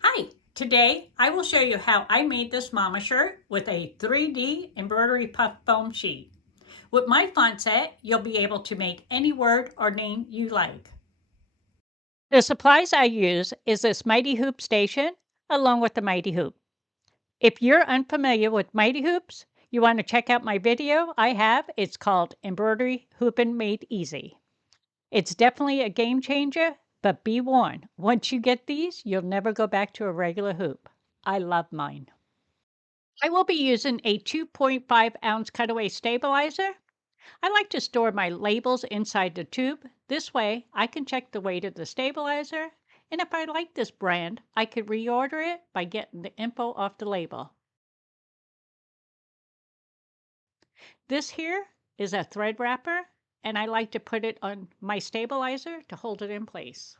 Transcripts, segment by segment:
Hi, today I will show you how I made this mama shirt with a 3D embroidery puff foam sheet. With my font set, you'll be able to make any word or name you like. The supplies I use is this Mighty Hoop station along with the Mighty Hoop. If you're unfamiliar with Mighty Hoops, you want to check out my video I have. It's called Embroidery Hoopin' Made Easy. It's definitely a game changer, but be warned, once you get these, you'll never go back to a regular hoop. I love mine. I will be using a 2.5-ounce cutaway stabilizer. I like to store my labels inside the tube. This way, I can check the weight of the stabilizer, and if I like this brand, I could reorder it by getting the info off the label. This here is a thread wrapper, and I like to put it on my stabilizer to hold it in place.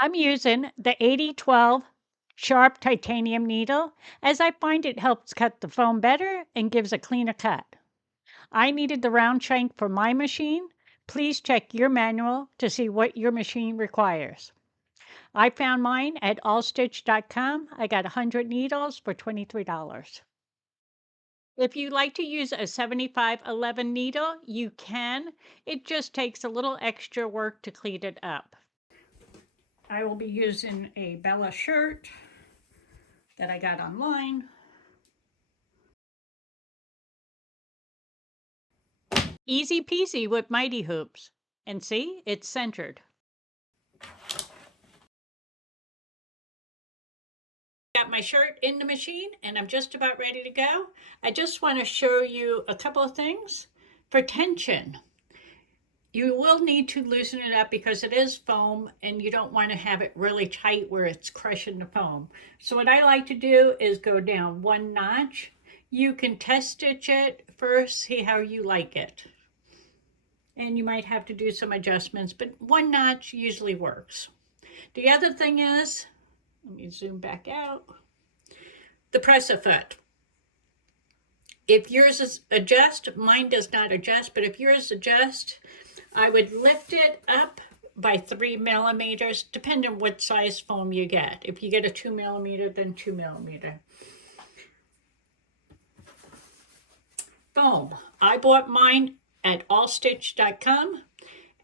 I'm using the 8012 sharp titanium needle as I find it helps cut the foam better and gives a cleaner cut. I needed the round shank for my machine. Please check your manual to see what your machine requires. I found mine at allstitch.com. I got 100 needles for $23. If you like to use a 7511 needle, you can. It just takes a little extra work to clean it up. I will be using a Bella shirt that I got online. Easy peasy with Mighty Hoops. And see, it's centered. Got my shirt in the machine and I'm just about ready to go. I just want to show you a couple of things. For tension, you will need to loosen it up because it is foam and you don't want to have it really tight where it's crushing the foam. So what I like to do is go down one notch. You can test stitch it first, see how you like it. And you might have to do some adjustments, but one notch usually works. The other thing is, let me zoom back out, the press-a-foot. If yours is adjust, mine does not adjust, but if yours adjust, I would lift it up by 3 millimeters, depending on what size foam you get. If you get a 2 millimeter, then 2 millimeter. Foam. I bought mine at allstitch.com,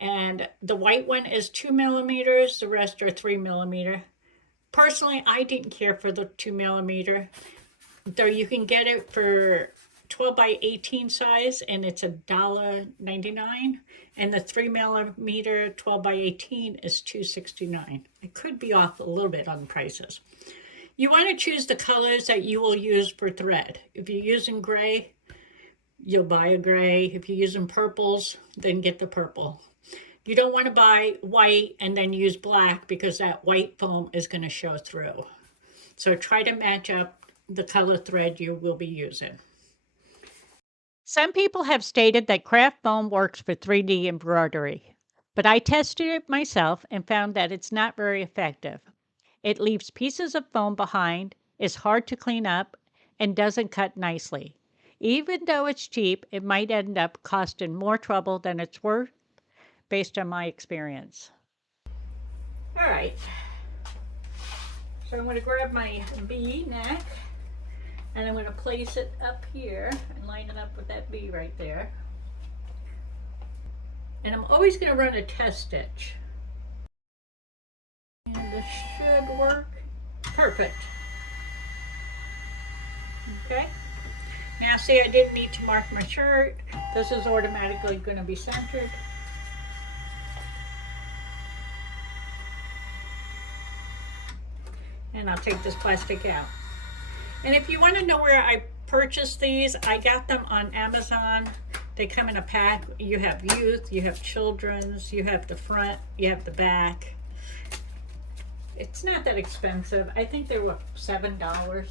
and the white one is 2 millimeters, the rest are 3 millimeter. Personally, I didn't care for the 2 millimeter, though you can get it for 12 by 18 size and it's $1.99, and the 3 millimeter 12 by 18 is $2.69. I could be off a little bit on prices. You want to choose the colors that you will use for thread. If you're using gray, you'll buy a gray. If you're using purples, then get the purple. You don't want to buy white and then use black because that white foam is going to show through. So try to match up the color thread you will be using. Some people have stated that craft foam works for 3D embroidery, but I tested it myself and found that it's not very effective. It leaves pieces of foam behind, is hard to clean up, and doesn't cut nicely. Even though it's cheap, it might end up costing more trouble than it's worth based on my experience. All right, so I'm going to grab my V neck and I'm going to place it up here and line it up with that V right there. And I'm always going to run a test stitch. And this should work. Perfect. Okay. Now see, I didn't need to mark my shirt. This is automatically going to be centered. And I'll take this plastic out. And if you want to know where I purchased these, I got them on Amazon. They come in a pack. You have youth, you have children's, you have the front, you have the back. It's not that expensive. I think they were $7.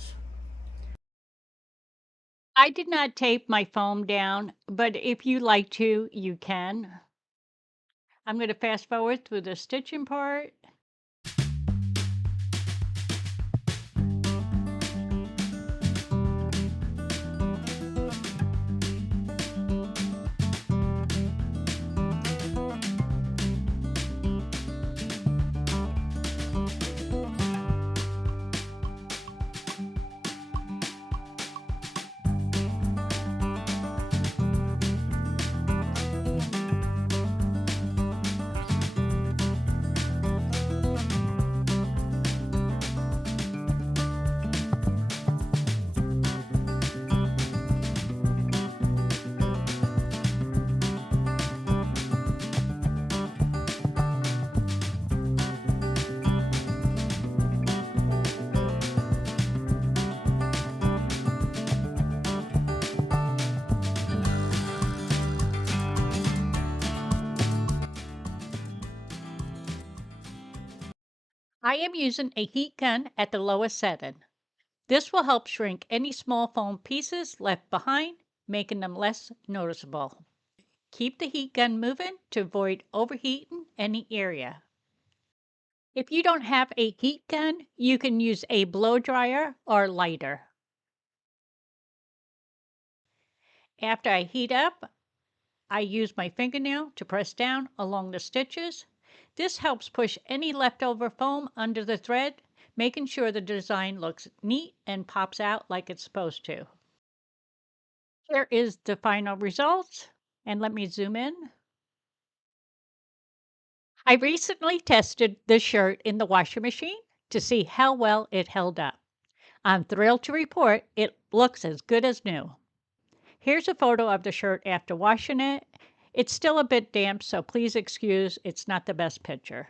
I did not tape my foam down, but if you like to, you can. I'm going to fast forward through the stitching part. I am using a heat gun at the lowest setting. This will help shrink any small foam pieces left behind, making them less noticeable. Keep the heat gun moving to avoid overheating any area. If you don't have a heat gun, you can use a blow dryer or lighter. After I heat up, I use my fingernail to press down along the stitches. This helps push any leftover foam under the thread, making sure the design looks neat and pops out like it's supposed to. Here is the final result, and let me zoom in. I recently tested this shirt in the washing machine to see how well it held up. I'm thrilled to report it looks as good as new. Here's a photo of the shirt after washing it. It's still a bit damp, so please excuse it's not the best picture.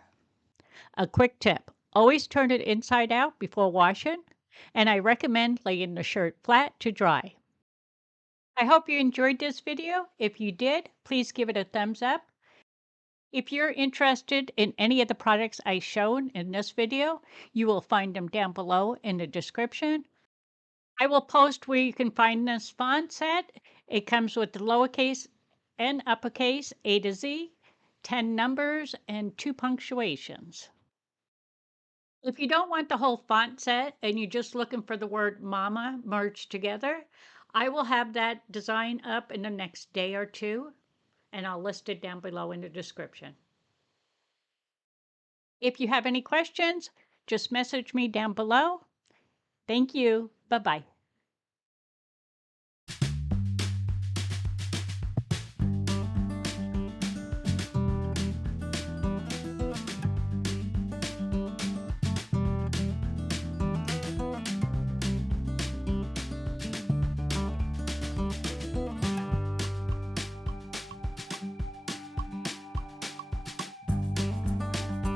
A quick tip, always turn it inside out before washing, and I recommend laying the shirt flat to dry. I hope you enjoyed this video. If you did, please give it a thumbs up. If you're interested in any of the products I shown in this video, you will find them down below in the description. I will post where you can find this font set. It comes with the lowercase and uppercase A to Z, 10 numbers, and 2 punctuations. If you don't want the whole font set and you're just looking for the word mama merged together, I will have that design up in the next day or two, and I'll list it down below in the description. If you have any questions, just message me down below. Thank you. Bye-bye.